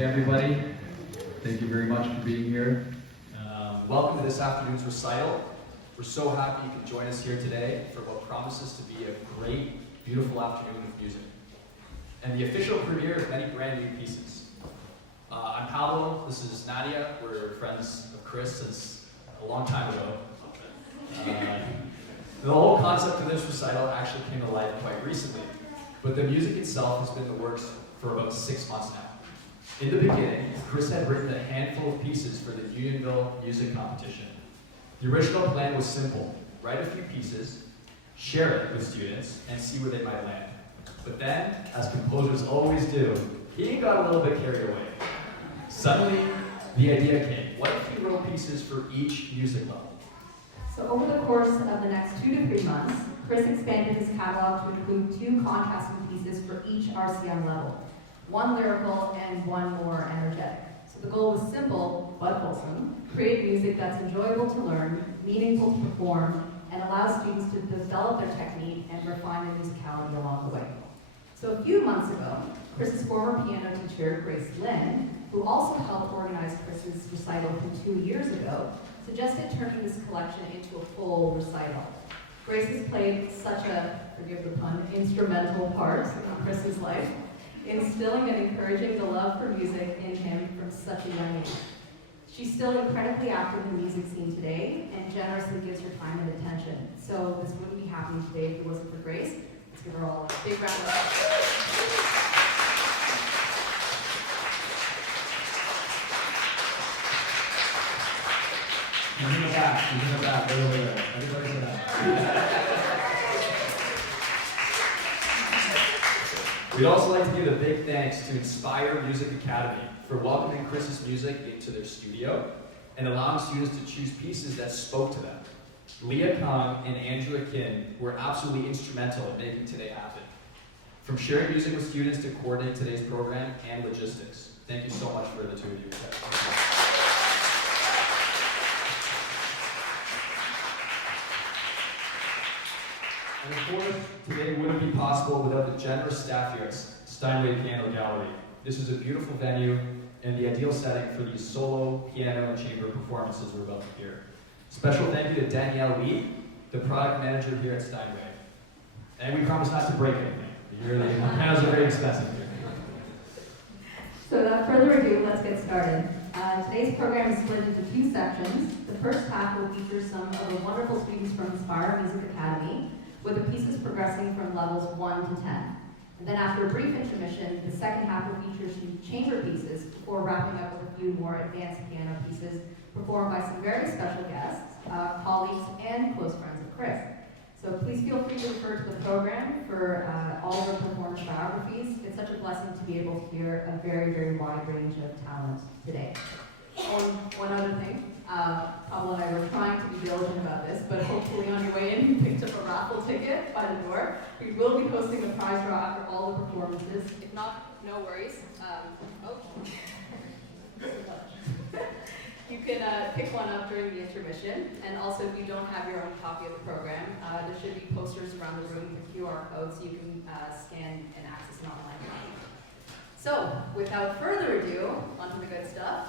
Hey everybody, thank you very much for being here. Welcome to this afternoon's recital. We're so happy you can join us here today for what promises to be a great, beautiful afternoon of music. And the official premiere of many brand new pieces. I'm Pablo, this is Nadia, we're friends of Chris since a long time ago. The whole concept of this recital actually came to life quite recently, but the music itself has been in the works for about 6 months now. In the beginning, Chris had written a handful of pieces for the Unionville music competition. The original plan was simple: write a few pieces, share it with students, and see where they might land. But then, as composers always do, he got a little bit carried away. Suddenly, the idea came: what if he wrote pieces for each music level? So over the course of the next 2 to 3 months, Chris expanded his catalog to include 2 contrasting pieces for each RCM level, 1 lyrical and 1 more energetic. So the goal was simple but wholesome: create music that's enjoyable to learn, meaningful to perform, and allow students to develop their technique and refine their musicality along the way. So a few months ago, Chris's former piano teacher, Grace Lynn, who also helped organize Chris's recital from 2 years ago, suggested turning this collection into a full recital. Grace has played such a, forgive the pun, instrumental part in Chris's life, instilling and encouraging the love for music in him from such a young age. She's still incredibly active in the music scene today and generously gives her time and attention. So this wouldn't be happening today if it wasn't for Grace. Let's give her all a big round of applause. And in the back, right over there. Everybody in the back. We'd also like to give a big thanks to Inspire Music Academy for welcoming Chris's music into their studio and allowing students to choose pieces that spoke to them. Leah Kong and Andrew Akin were absolutely instrumental in making today happen. From sharing music with students to coordinate today's program and logistics. Thank you so much for the 2 of you. And of course, today wouldn't be possible without the generous staff here at Steinway Piano Gallery. This is a beautiful venue and the ideal setting for these solo, piano, and chamber performances we're about to hear. Special thank you to Danielle Lee, the product manager here at Steinway. And we promise not to break anything. The pianos are very expensive here. So without further ado, let's get started. Today's program is split into 2 sections. The first half will feature some of the wonderful students from Inspire Music Academy, with the pieces progressing from levels 1 to 10. And then after a brief intermission, the second half will feature some chamber pieces before wrapping up with a few more advanced piano pieces performed by some very special guests, colleagues, and close friends of Chris. So please feel free to refer to the program for all of the performance biographies. It's such a blessing to be able to hear a very, very wide range of talent today. One other thing. Pablo and I were trying to be diligent about this, but hopefully on your way in you picked up a raffle ticket by the door. We will be posting a prize draw after all the performances. If not, no worries. You can pick one up during the intermission, and also if you don't have your own copy of the program, there should be posters around the room with QR codes so you can scan and access an online copy. So, without further ado, on to the good stuff.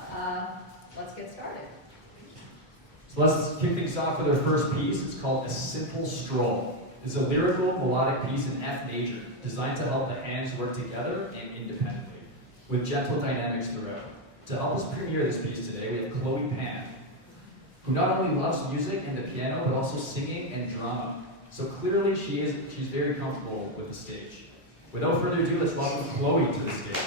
Let's get started. So let's kick things off with our first piece. It's called A Simple Stroll. It's a lyrical, melodic piece in F major, designed to help the hands work together and independently, with gentle dynamics throughout. To help us premiere this piece today, we have Chloe Pan, who not only loves music and the piano, but also singing and drama. So clearly she's very comfortable with the stage. Without further ado, let's welcome Chloe to the stage.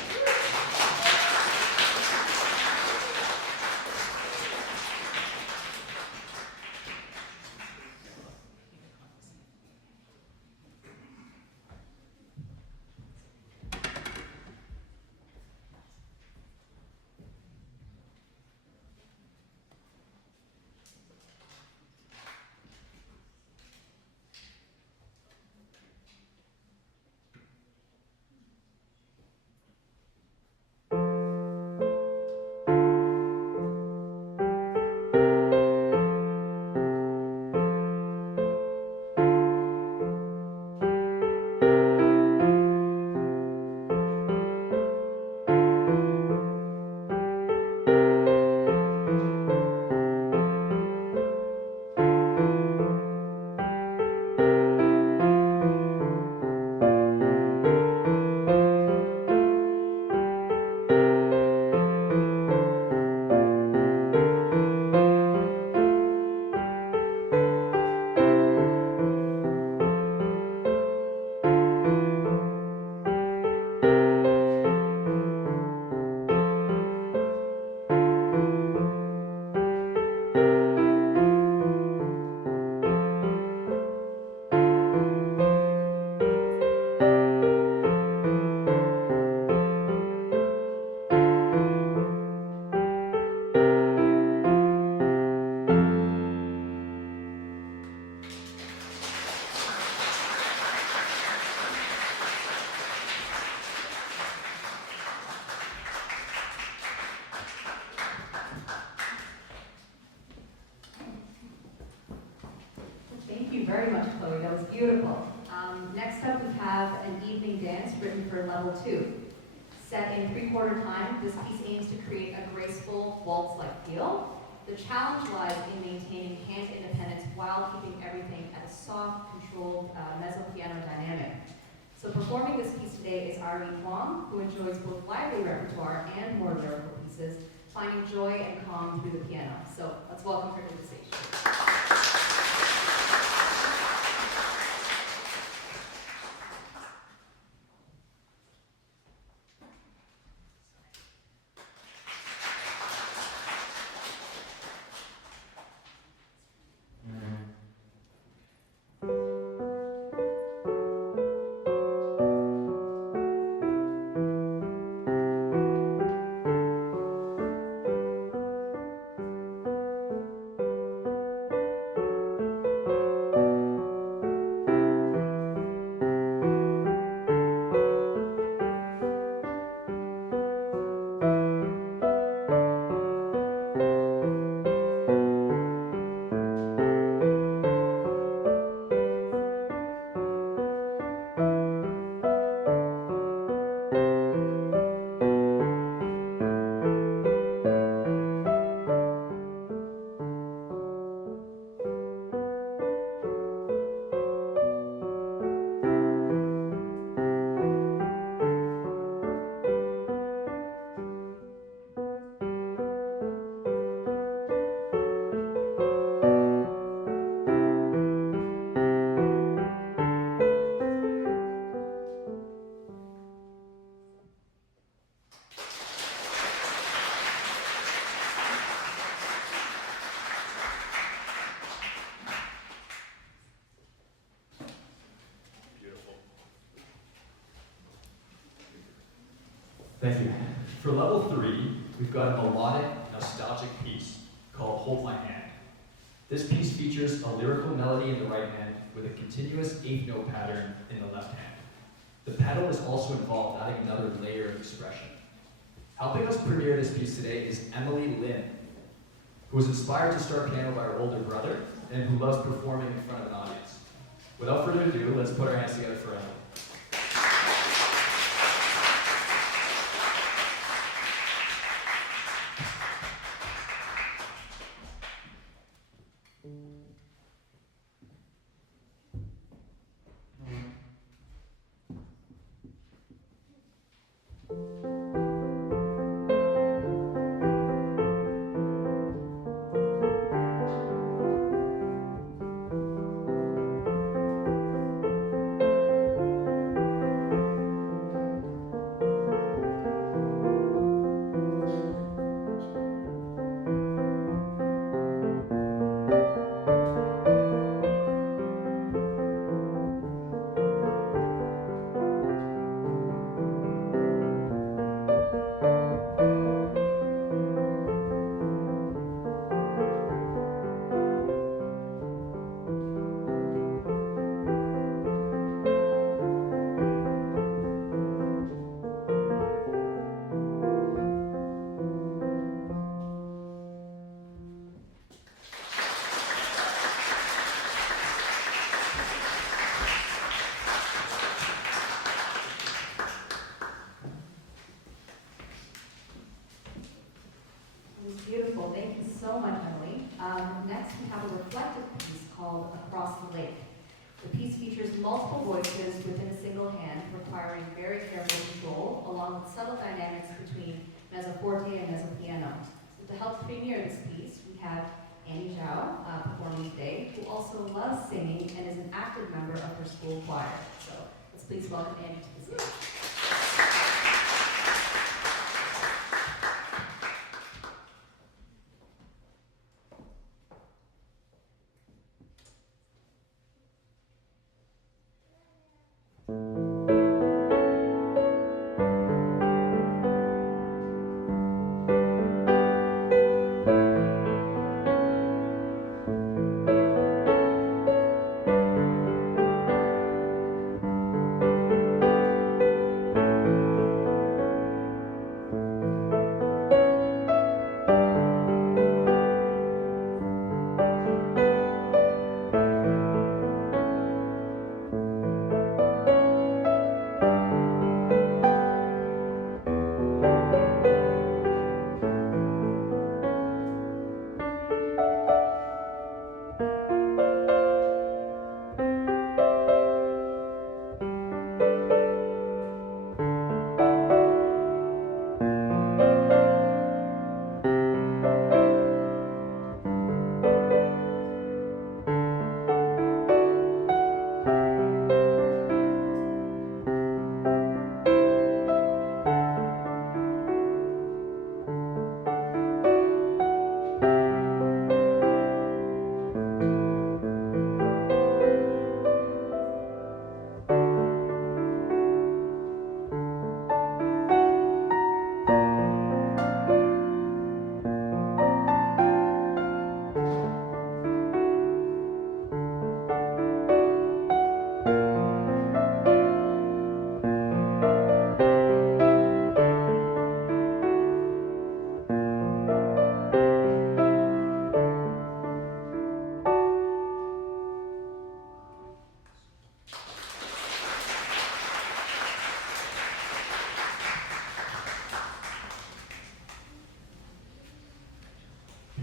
very much, Chloe. That was beautiful. Next up, we have an evening dance written for level 2. Set in 3/4 time, this piece aims to create a graceful waltz-like feel. The challenge lies in maintaining hand independence while keeping everything at a soft, controlled mezzo-piano dynamic. So performing this piece today is Irene Huang, who enjoys both lively repertoire and more lyrical pieces, finding joy and calm through the piano. So let's welcome her to the stage. Thank you. For level 3, we've got a melodic, nostalgic piece called Hold My Hand. This piece features a lyrical melody in the right hand with a continuous 8th note pattern in the left hand. The pedal is also involved, adding another layer of expression. Helping us premiere this piece today is Emily Lin, who was inspired to start piano by her older brother and who loves performing in front of an audience. Without further ado, let's put our hands together for Emily. Beautiful. Thank you so much, Emily. Next, we have a reflective piece called Across the Lake. The piece features multiple voices within a single hand, requiring very careful control, along with subtle dynamics between mezzo forte and mezzo piano. So to help premiere this piece, we have Annie Zhao performing today, who also loves singing and is an active member of her school choir. So let's please welcome Annie to the stage.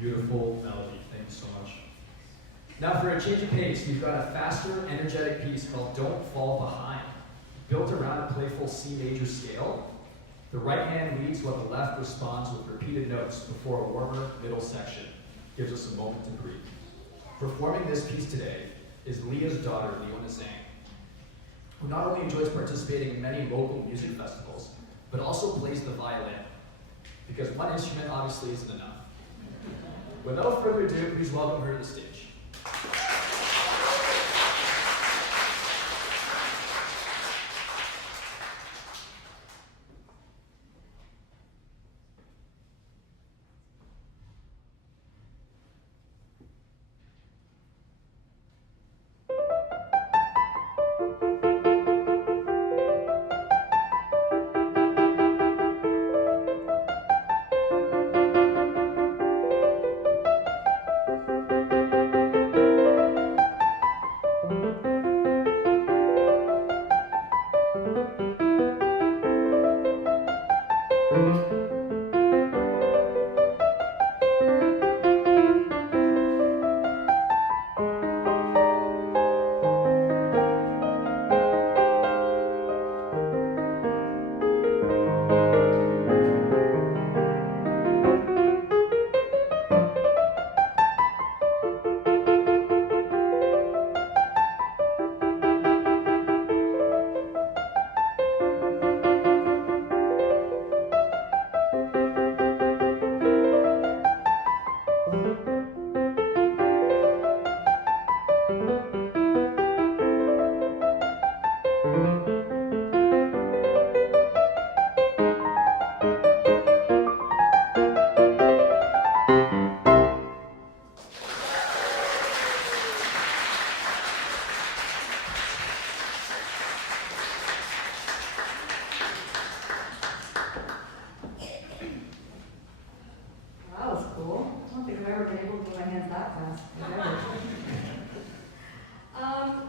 Beautiful melody. Thank you so much. Now for a change of pace, we've got a faster, energetic piece called Don't Fall Behind. Built around a playful C major scale, the right hand leads while the left responds with repeated notes before a warmer middle section. Gives us a moment to breathe. Performing this piece today is Leah's daughter, Leona Zhang, who not only enjoys participating in many local music festivals, but also plays the violin, because one instrument obviously isn't enough. Without further ado, please welcome her to the stage.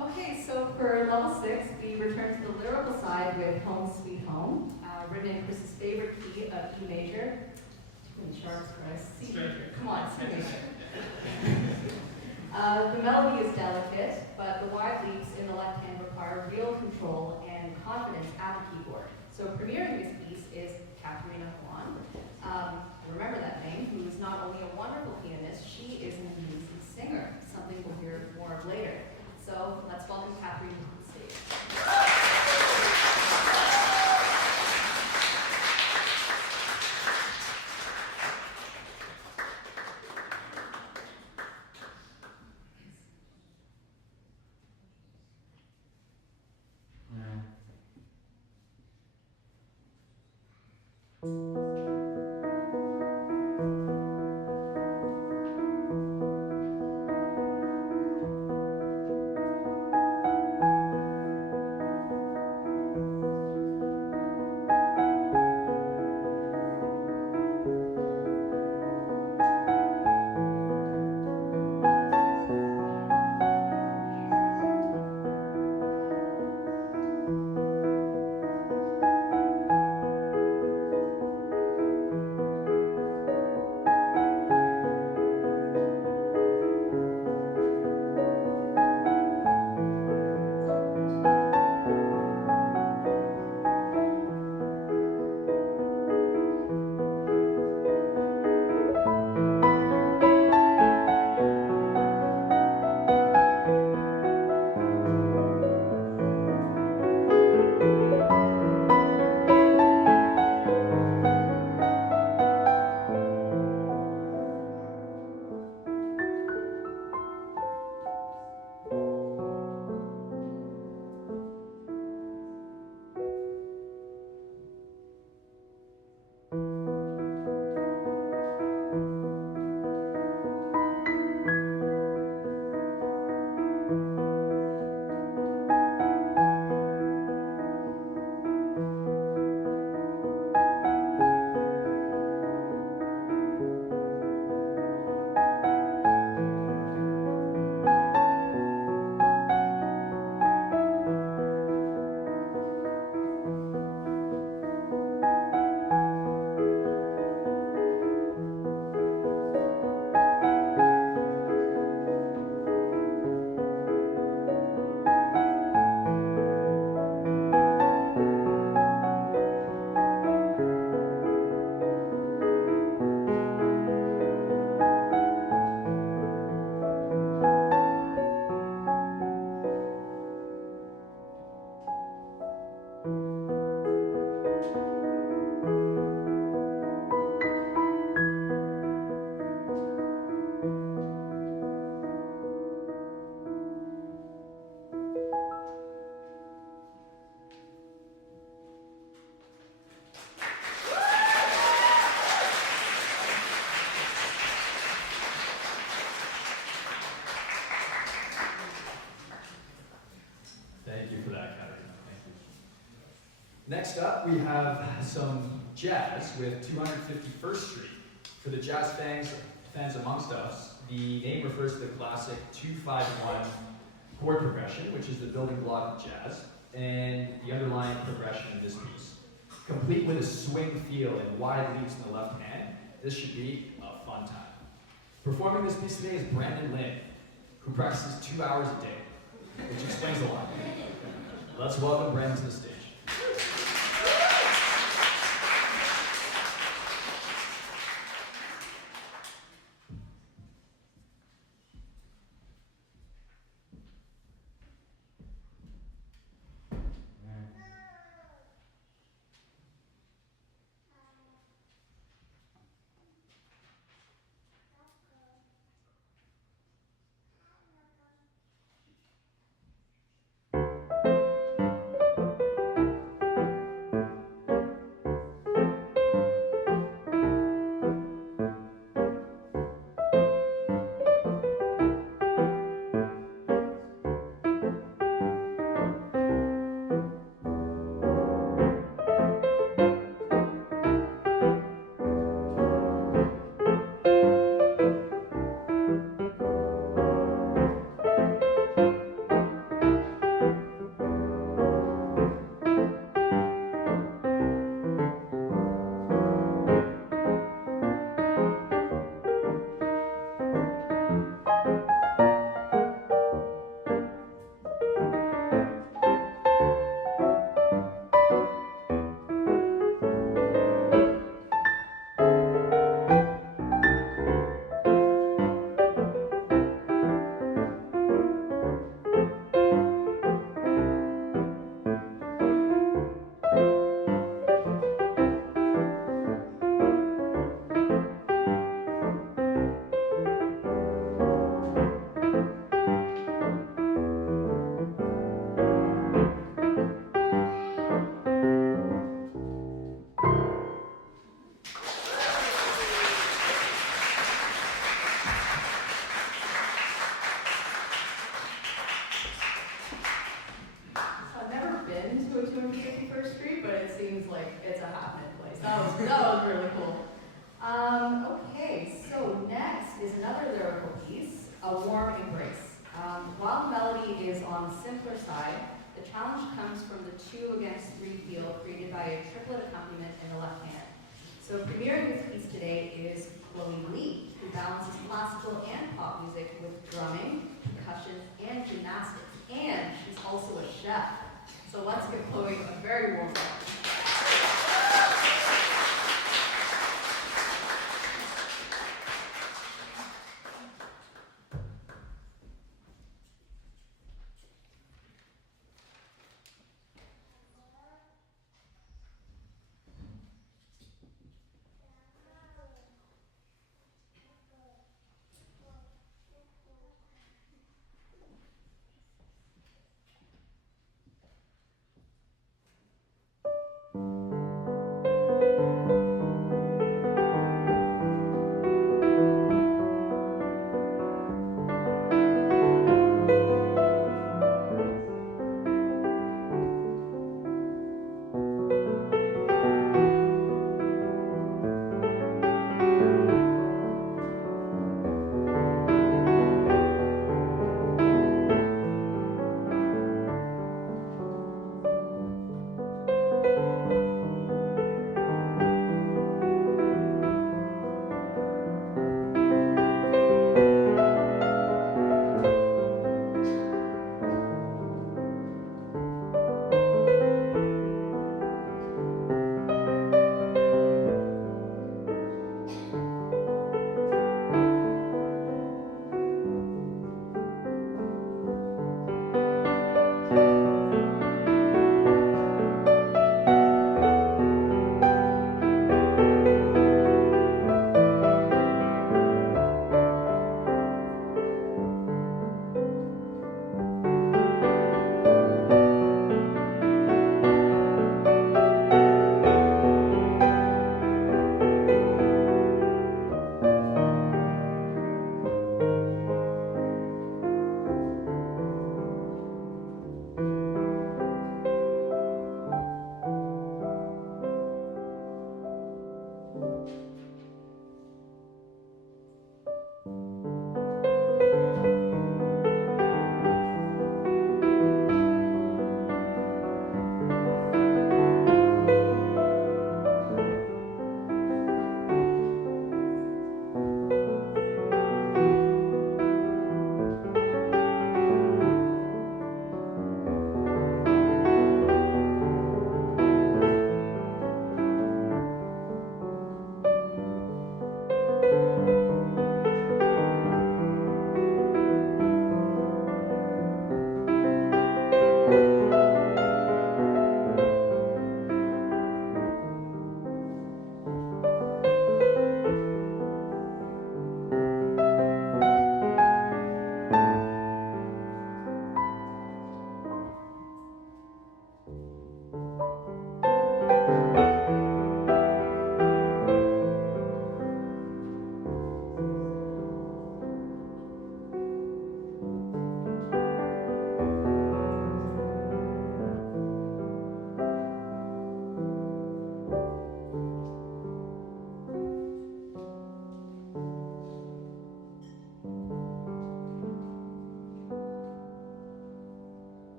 Okay, so for level 6, we return to the lyrical side with Home Sweet Home, written in Chris's favorite key of E major. Too many sharps, Chris. C major. Come on, C major. The melody is delicate, but the wide leaps in the left hand require real control and confidence at the keyboard. So premiering this piece is Katerina Juan. Remember that name, who is not only a wonderful pianist, she is an amazing singer, something we'll hear more of later. So let's welcome Katerina to the stage. Yeah. Next up, we have some jazz with 251st Street. For the jazz fans amongst us, the name refers to the classic 2-5-1 chord progression, which is the building block of jazz, and the underlying progression in this piece. Complete with a swing feel and wide leaps in the left hand, this should be a fun time. Performing this piece today is Brandon Lin, who practices 2 hours a day, which explains a lot. Let's welcome Brandon to the stage. That was really cool. Okay, so next is another lyrical piece, A Warm Embrace. While the melody is on the simpler side, the challenge comes from the 2-against-3 feel created by a triplet accompaniment in the left hand. So premiering this piece today is Ryan Leach, who balances classical and pop music with drumming, percussion, and gymnastics. And she's also a chef. So let's give Chloe a very warm welcome.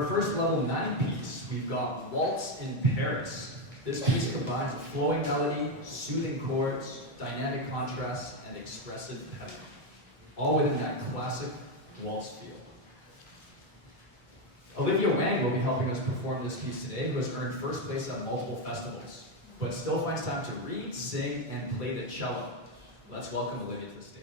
for our first level 9 piece, we've got Waltz in Paris. This piece combines a flowing melody, soothing chords, dynamic contrasts, and expressive pep, all within that classic waltz feel. Olivia Wang will be helping us perform this piece today, who has earned first place at multiple festivals, but still finds time to read, sing, and play the cello. Let's welcome Olivia to the stage.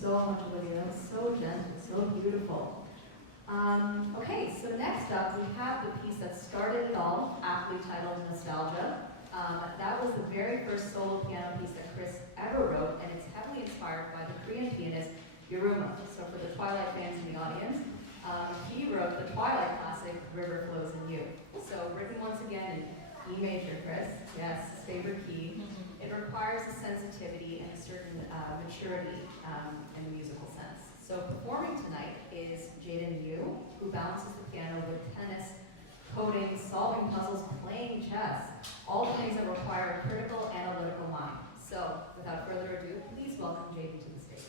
So much, Olivia. That was so gentle, so beautiful. Okay, so next up we have the piece that started it all, aptly titled Nostalgia. That was the very first solo piano piece that Chris ever wrote, and it's heavily inspired by the Korean pianist Yiruma. So for the Twilight fans in the audience, he wrote the Twilight classic River Flows in You. So written once again in E major, Chris, yes, his favorite key. It requires a sensitivity and a certain maturity in the musical sense. So performing tonight is Jaden Yu, who balances the piano with tennis, coding, solving puzzles, playing chess, all things that require a critical analytical mind. So without further ado, please welcome Jaden to the stage.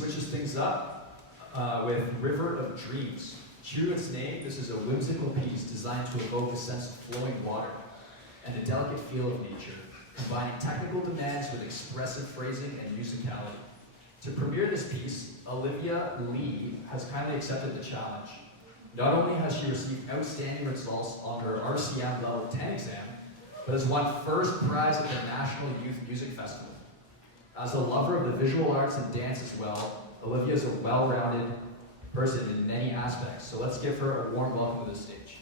switches things up with River of Dreams. True to its name, this is a whimsical piece designed to evoke a sense of flowing water and the delicate feel of nature, combining technical demands with expressive phrasing and musicality. To premiere this piece, Olivia Lee has kindly accepted the challenge. Not only has she received outstanding results on her RCM Level 10 exam, but has won first prize at the National Youth Music Festival. As a lover of the visual arts and dance as well, Olivia is a well-rounded person in many aspects, so let's give her a warm welcome to the stage.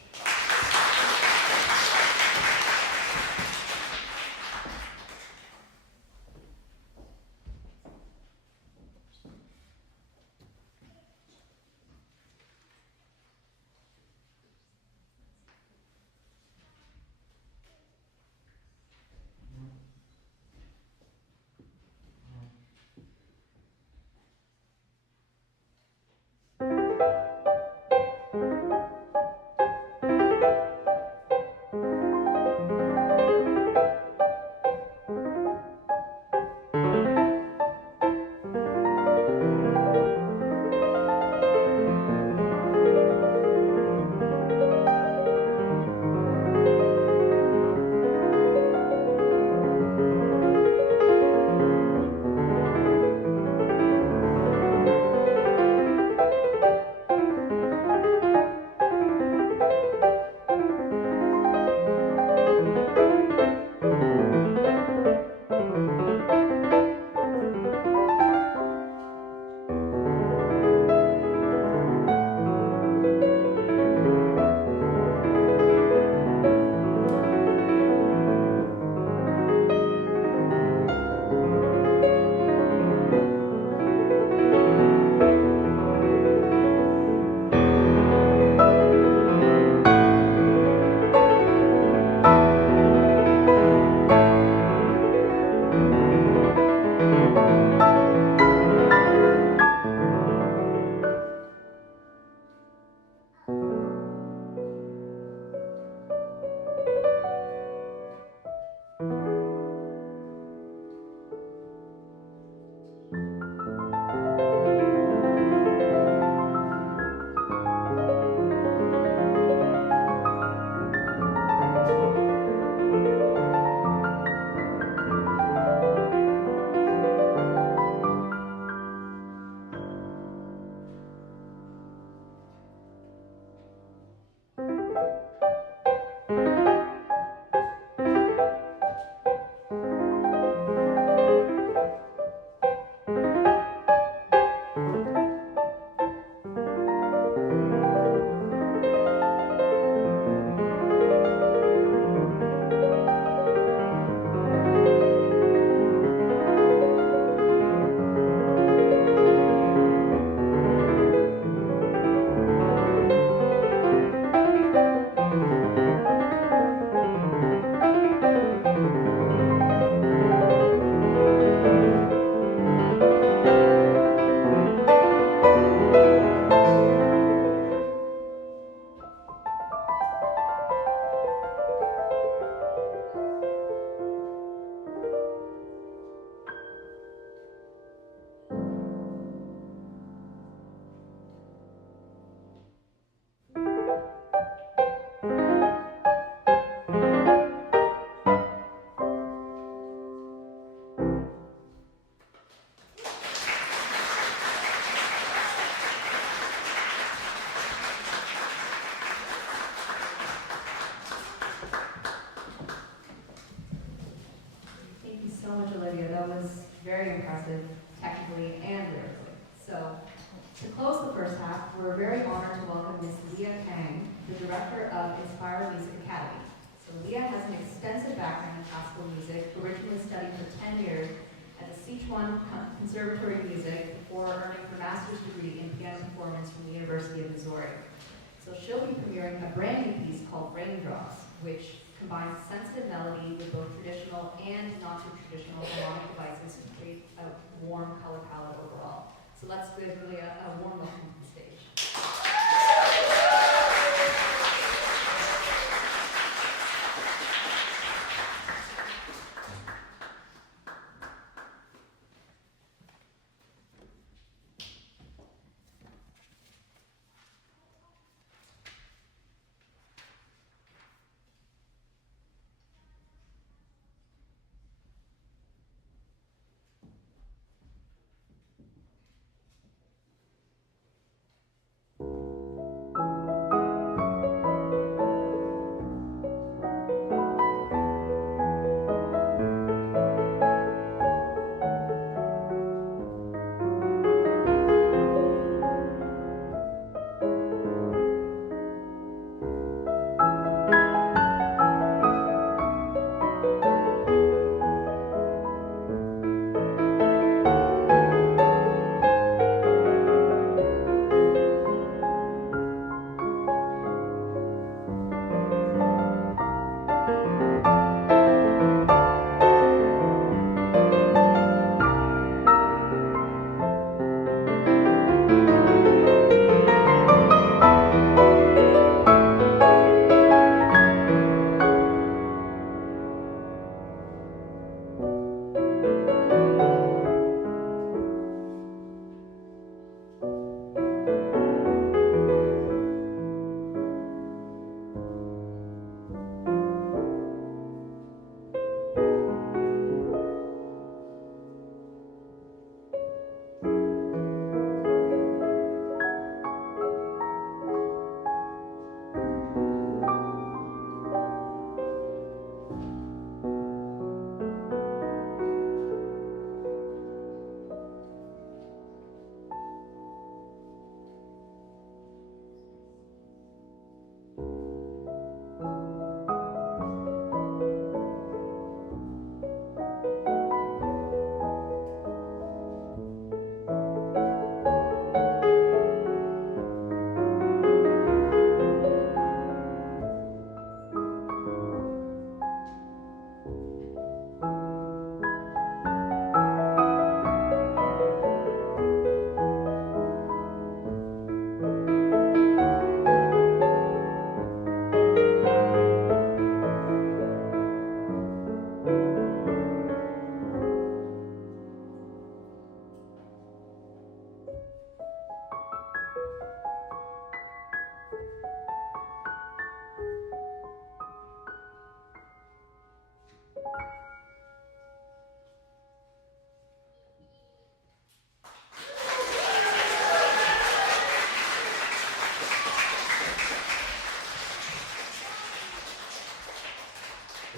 very impressive technically and lyrically. So to close the first half, we're very honored to welcome Ms. Leah Kang, the director of Inspire Music Academy. So Leah has an extensive background in classical music, originally studied for 10 years at the Sichuan Conservatory of Music before earning her master's degree in piano performance from the University of Missouri. So she'll be premiering a brand new piece called Raindrops, which combines sensitive melody with both traditional and not so traditional harmonic devices to create a warm color palette overall. So let's give Leah a warm welcome to the stage.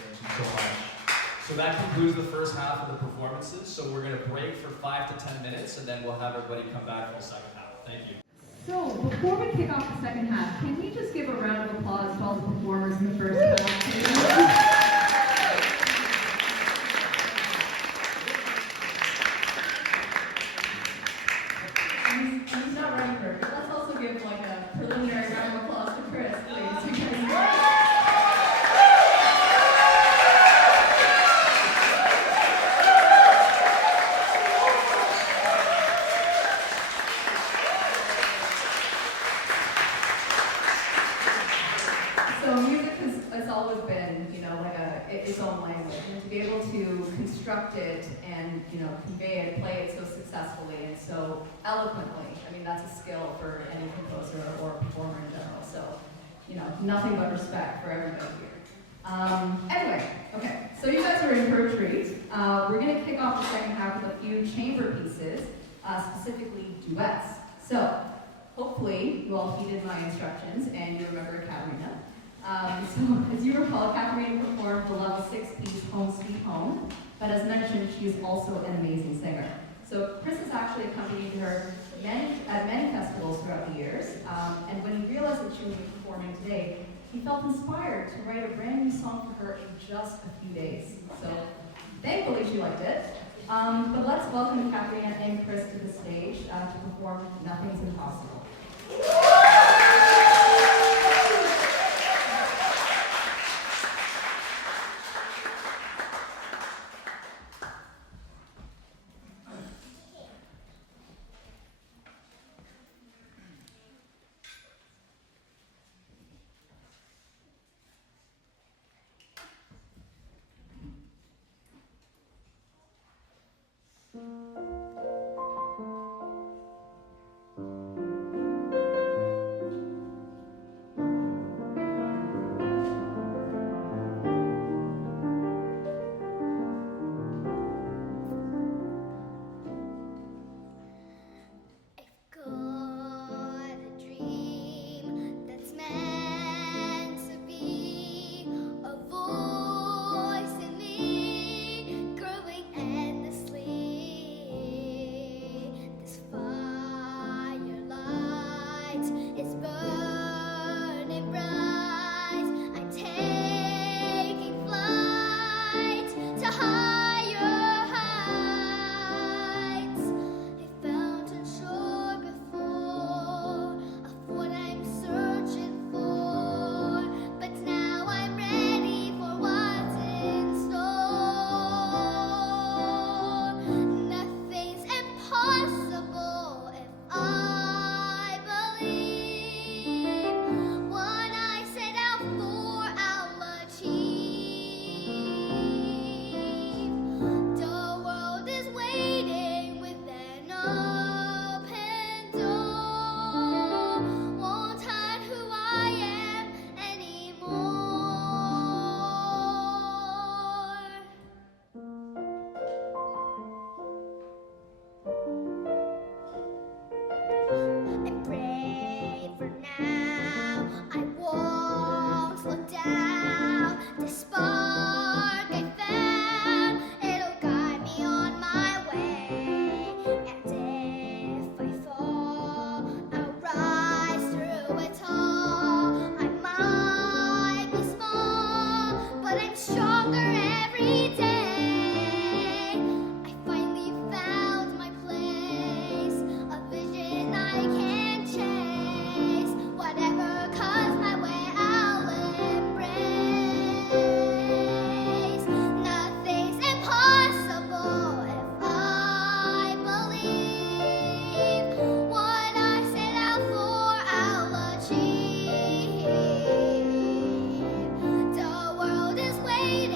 Thank you so much. So that concludes the first half of the performances. So we're going to break for 5 to 10 minutes, and then we'll have everybody come back for the second half. Thank you. So, before we kick off the second half, can we just give a round of applause to all the performers in the first half? He's not ready for it, but let's also give like a preliminary round of applause to Chris, please. So music has always been, like its own language, and to be able to construct it and, convey it, play it so successfully and so eloquently, I mean, that's a skill for any composer or performer in general. So, nothing but respect for everybody here. Anyway, okay, so you guys are in for a treat. We're going to kick off the second half with a few chamber pieces, specifically duets. So, hopefully, you all heeded my instructions and you remember Katerina. So, as you recall, Katerina performed the level 6 piece Home Sweet Home, but as mentioned, she is also an amazing singer. So, Chris has actually accompanied her at many festivals throughout the years, and when he realized that she would be performing today, he felt inspired to write a brand new song for her in just a few days. So, thankfully, she liked it. But let's welcome Katerina and Chris to the stage to perform Nothing's Impossible. Waiting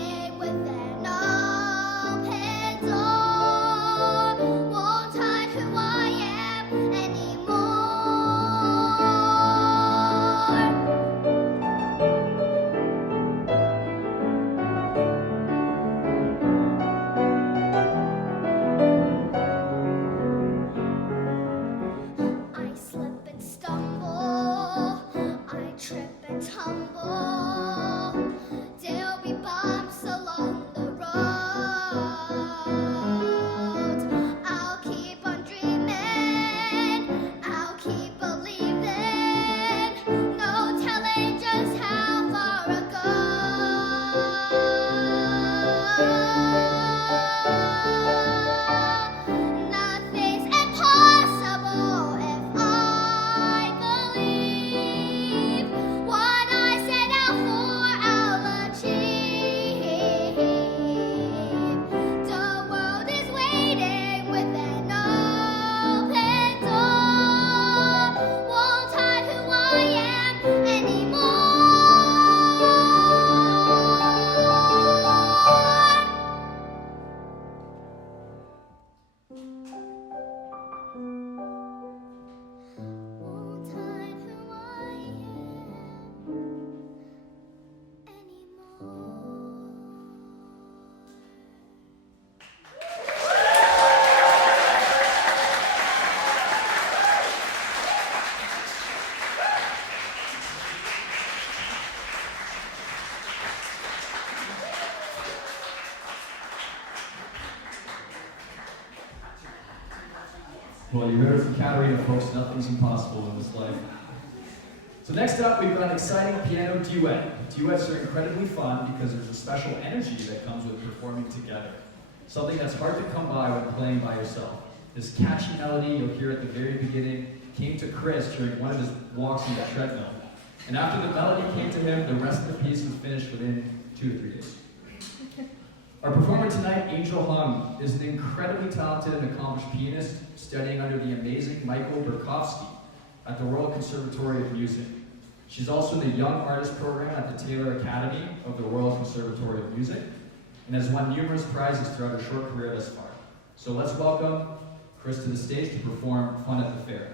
Well, you heard it from Katarina, folks. Nothing's impossible in this life. So next up, we've got an exciting piano duet. Duets are incredibly fun because there's a special energy that comes with performing together. Something that's hard to come by when playing by yourself. This catchy melody you'll hear at the very beginning came to Chris during one of his walks on the treadmill. And after the melody came to him, the rest of the piece was finished within 2 to 3 days. Our performer tonight, Angel Hung, is an incredibly talented and accomplished pianist studying under the amazing Michael Berkowski at the Royal Conservatory of Music. She's also in the Young Artist Program at the Taylor Academy of the Royal Conservatory of Music and has won numerous prizes throughout her short career thus far. So let's welcome Chris to the stage to perform Fun at the Fair.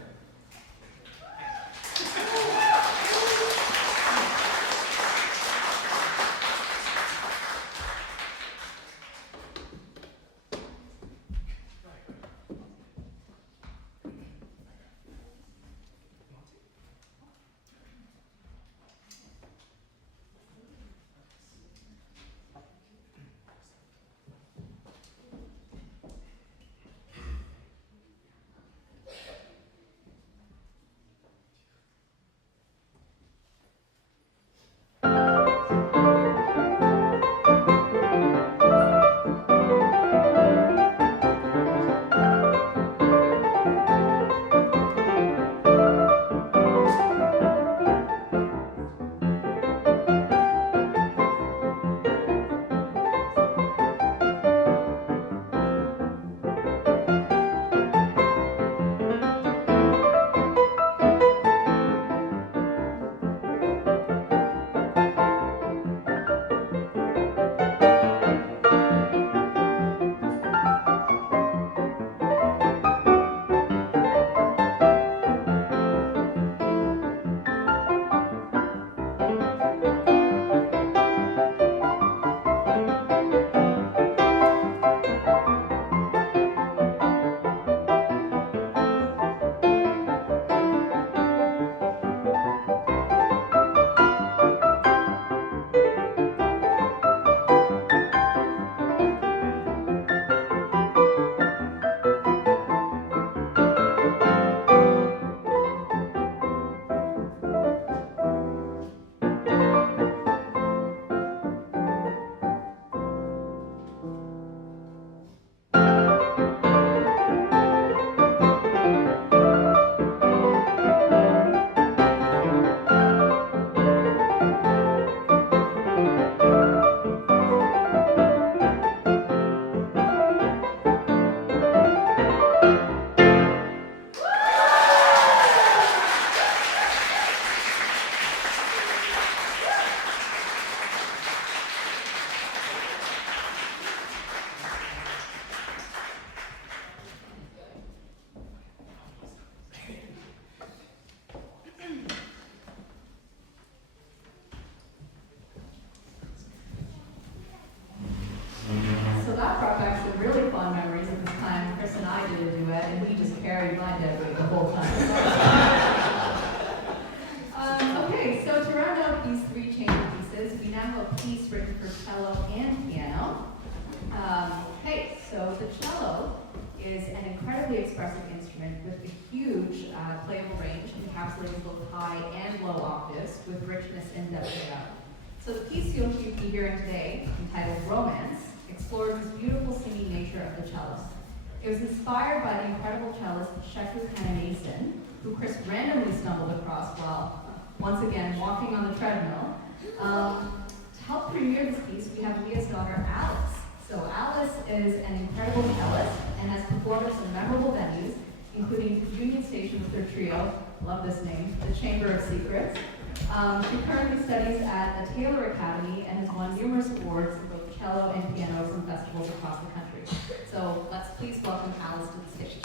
So that brought back some really fun memories of this time Chris and I did a duet, and he just carried my dead weight the whole time. Okay, so to round out these 3 chamber pieces, we now have a piece written for cello and piano. Okay, so the cello is an incredibly expressive instrument with a huge playable range, encapsulating both high and low octaves with richness and depth throughout. So the piece you'll be hearing today, entitled Romance, explores this beautiful singing nature of the cellist. It was inspired by the incredible cellist Sheku Hannah-Mason, who Chris randomly stumbled across while, once again, walking on the treadmill. To help premiere this piece, we have Leah's daughter, Alice. So Alice is an incredible cellist and has performed at some memorable venues, including Union Station with her trio, love this name, the Chamber of Secrets. She currently studies at the Taylor Academy and has won numerous awards in both cello and piano from festivals across the country. So let's please welcome Alice to the stage.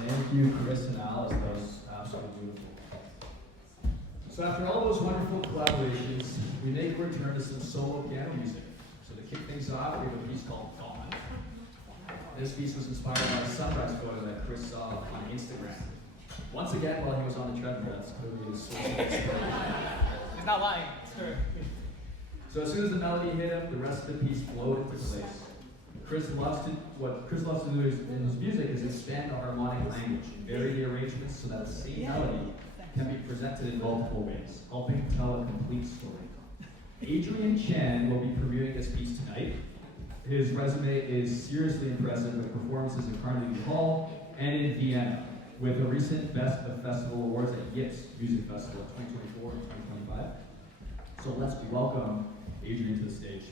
Thank you, Chris and Alice. That was absolutely beautiful. So after all those wonderful collaborations, we make a return to some solo piano music. So to kick things off, we have a piece called Gone. This piece was inspired by a sunrise photo that Chris saw on Instagram. Once again, while he was on the treadmill, that's clearly his source of inspiration. He's not lying. It's true. So as soon as the melody hit him, the rest of the piece flowed into place. What Chris loves to do in his music is expand the harmonic language, vary the arrangements so that the same melody can be presented in multiple ways, helping tell a complete story. Adrian Chan will be premiering this piece tonight. His resume is seriously impressive with performances in Carnegie Hall and in Vienna, with a recent Best of Festival awards at Yips Music Festival 2024 and 2025. So let's welcome Adrian to the stage.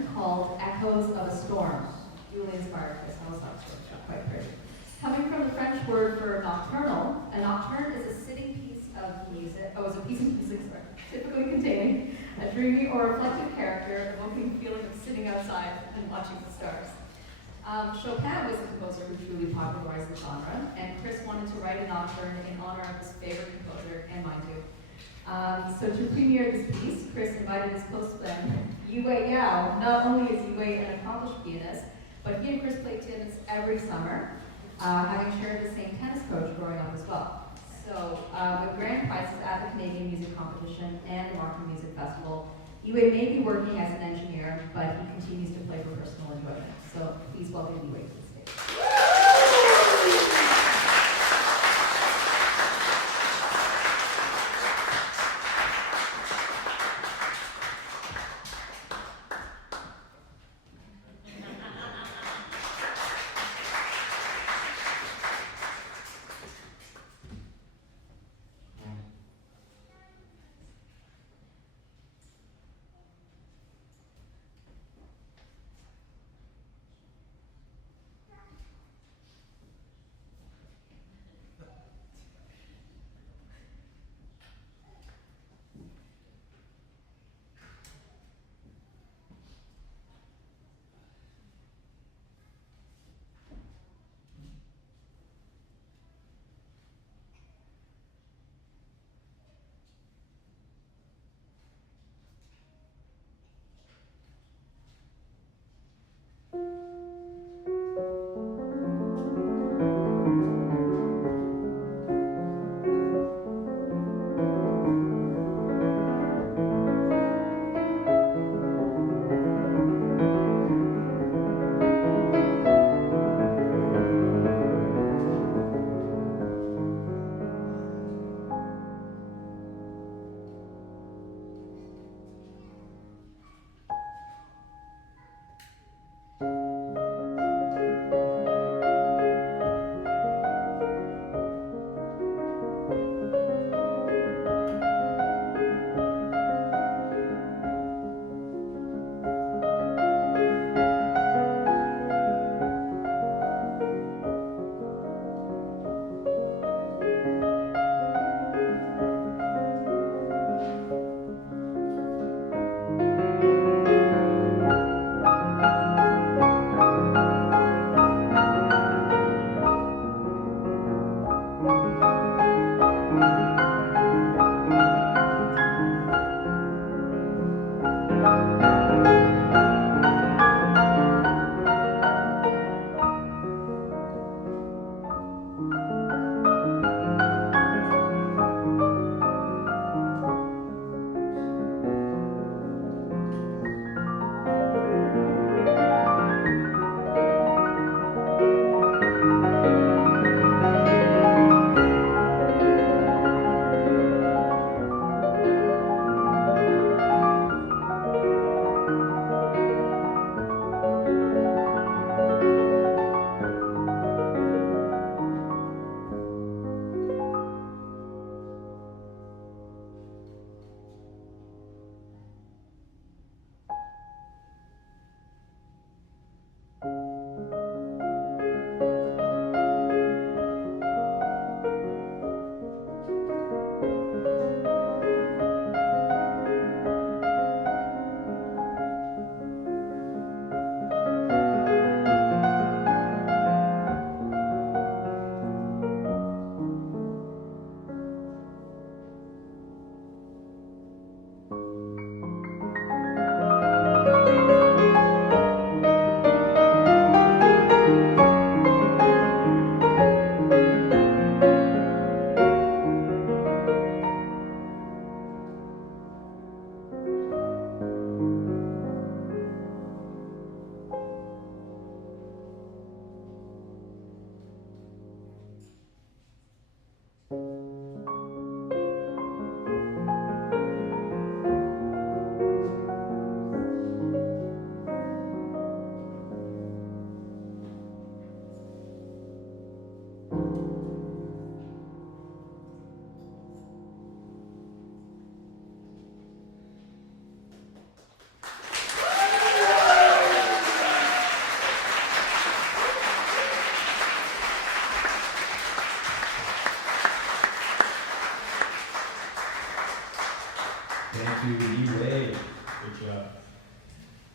Nocturne called Echoes of a Storm. Duly inspired by Cello Songbird, quite pretty. Coming from the French word for nocturnal, a nocturne is a sitting piece of music, is a piece of music, typically containing a dreamy or reflective character evoking the feeling of sitting outside and watching the stars. Chopin was the composer who truly popularized the genre, and Chris wanted to write a nocturne in honor of his favorite composer, and mine too. So to premiere this piece, Chris invited his close friend, Yue Yao. Not only is Yue an accomplished pianist, but he and Chris play tennis every summer, having shared the same tennis coach growing up as well. So with grand prizes at the Canadian Music Competition and the Markham Music Festival, Yue may be working as an engineer, but he continues to play for personal enjoyment. So please welcome Yue to the stage.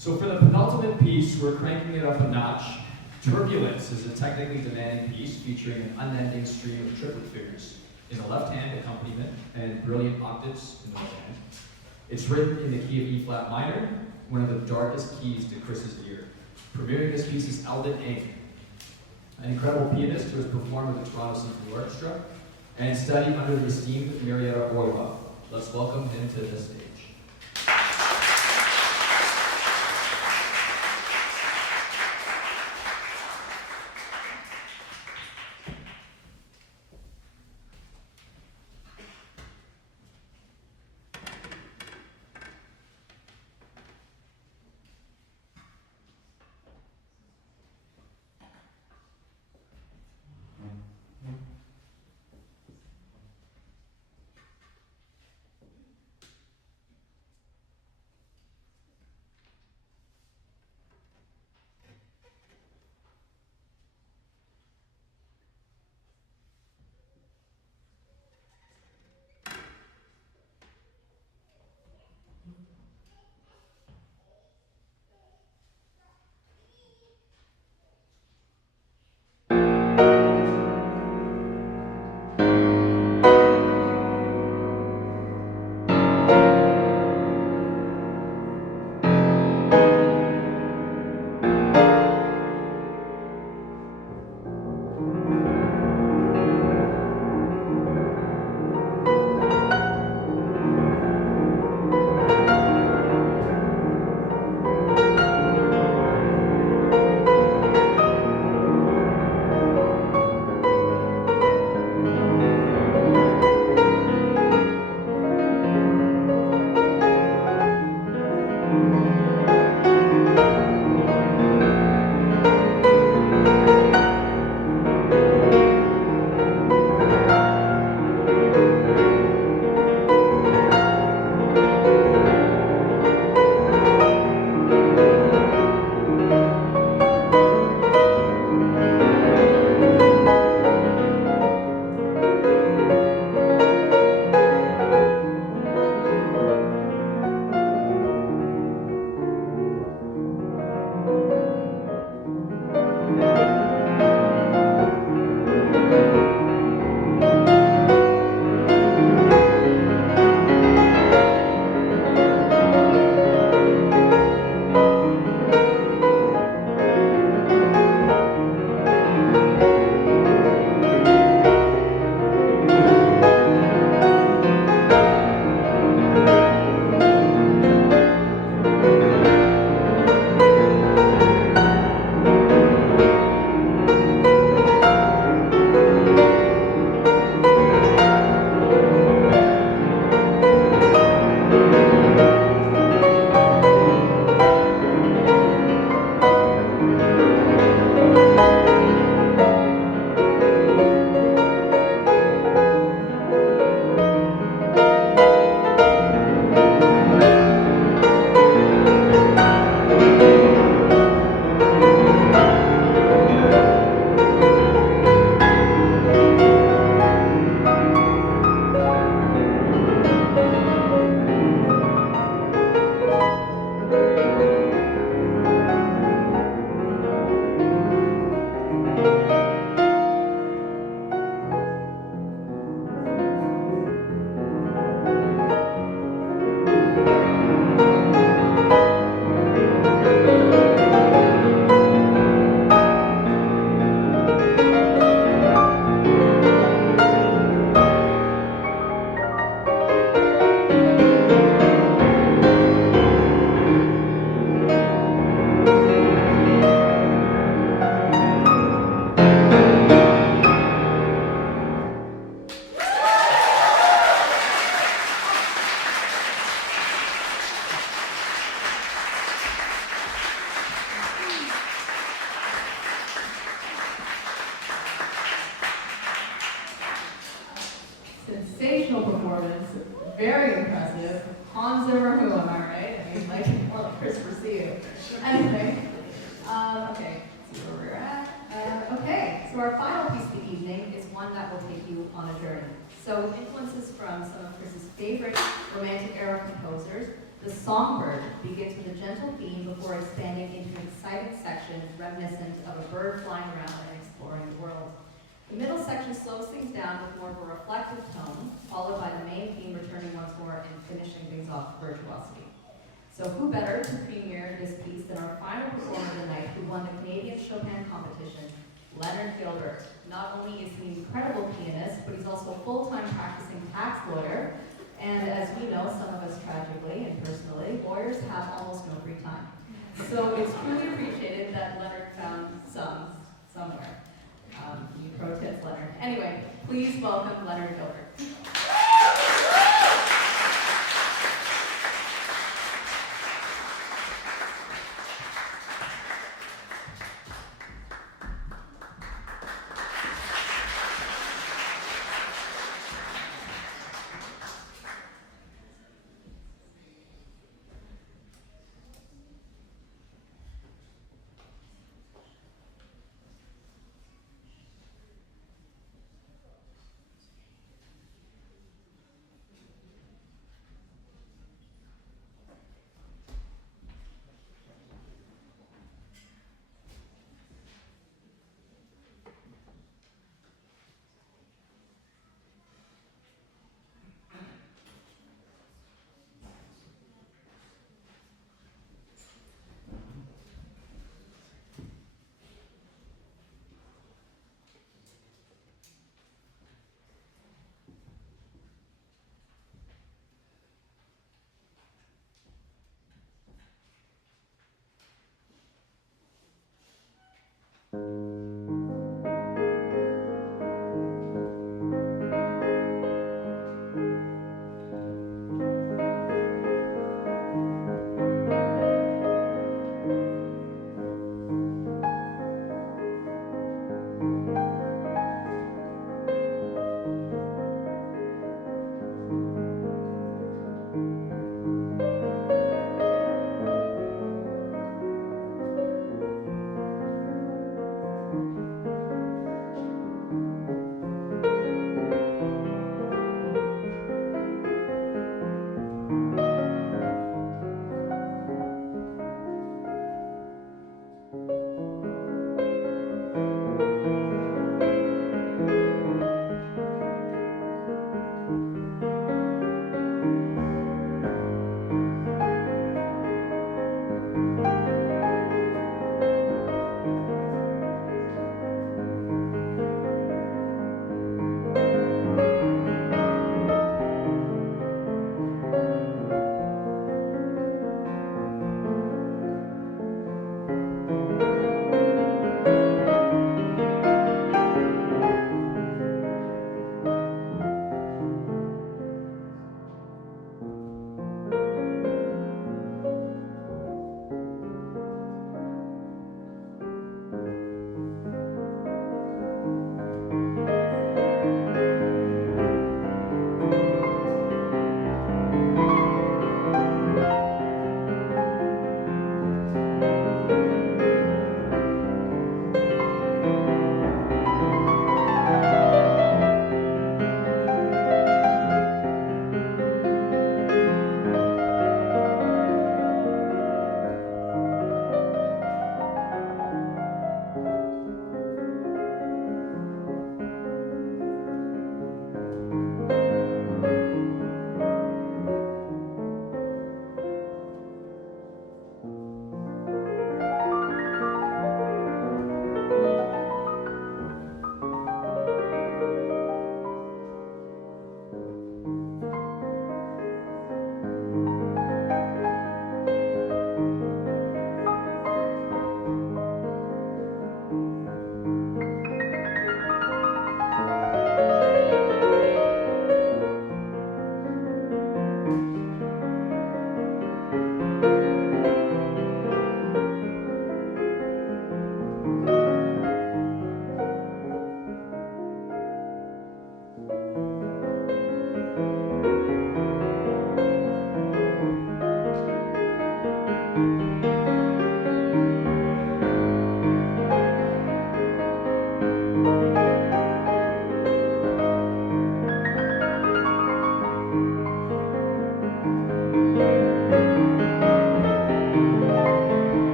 So for the penultimate piece, we're cranking it up a notch. Turbulence is a technically demanding piece featuring an unending stream of triplet figures in the left hand accompaniment and brilliant octaves in the right hand. It's written in the key of E flat minor, one of the darkest keys to Chris's ear. Premiering this piece is Eldon Ing, an incredible pianist who has performed with the Toronto Symphony Orchestra and studied under the esteemed Marietta Orla. Let's welcome him to the stage. Sensational performance, very impressive. Hans Zimmer who, am I right? I mean, like, more like Christopher C. Anyway, okay, let's see where we're at. Okay, so our final piece of the evening is one that will take you on a journey. So with influences from some of Chris's favorite romantic era composers, The Songbird begins with a gentle theme before expanding into an exciting section reminiscent of a bird flying around and exploring the world. The middle section slows things down with more of a reflective tone, followed by the main theme returning once more and finishing things off with virtuosity. So who better to premiere this piece than our final performer of the night, who won the Canadian Chopin competition, Leonard Gilbert. Not only is he an incredible pianist, but he's also a full-time practicing tax lawyer. And as we know, some of us tragically and personally, lawyers have almost no free time. So it's truly appreciated that Leonard found some somewhere. You pro tips, Leonard. Anyway, please welcome Leonard Gilbert.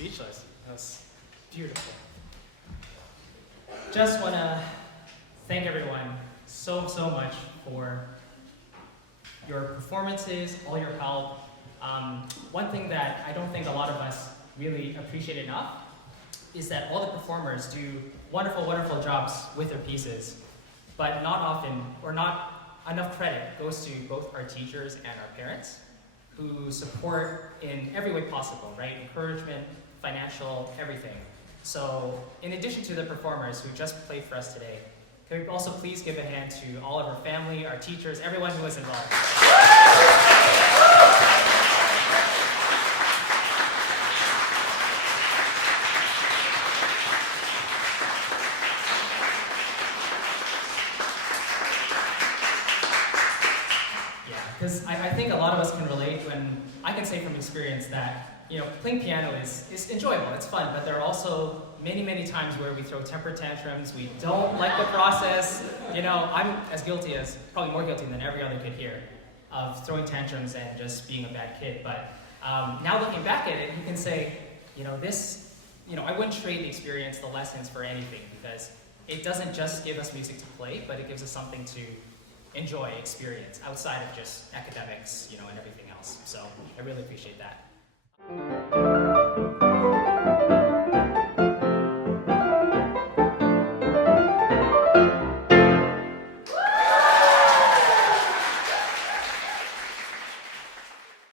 speechless. That was beautiful. Just want to thank everyone so much for your performances, all your help. One thing that I don't think a lot of us really appreciate enough is that all the performers do wonderful jobs with their pieces, but not often, or not enough credit goes to both our teachers and our parents, who support in every way possible, right? Encouragement, financial, everything. So in addition to the performers who just played for us today, can we also please give a hand to all of our family, our teachers, everyone who was involved. Because I think a lot of us can relate when, I can say for from experience that, you know, playing piano is enjoyable, it's fun, but there are also many, many times where we throw temper tantrums, we don't like the process. You know, I'm as guilty as, probably more guilty than every other kid here, of throwing tantrums and just being a bad kid. But now looking back at it, you can say, you know, this, you know, I wouldn't trade the experience, the lessons for anything, because it doesn't just give us music to play, but it gives us something to enjoy, experience, outside of just academics, you know, and everything else. So I really appreciate that.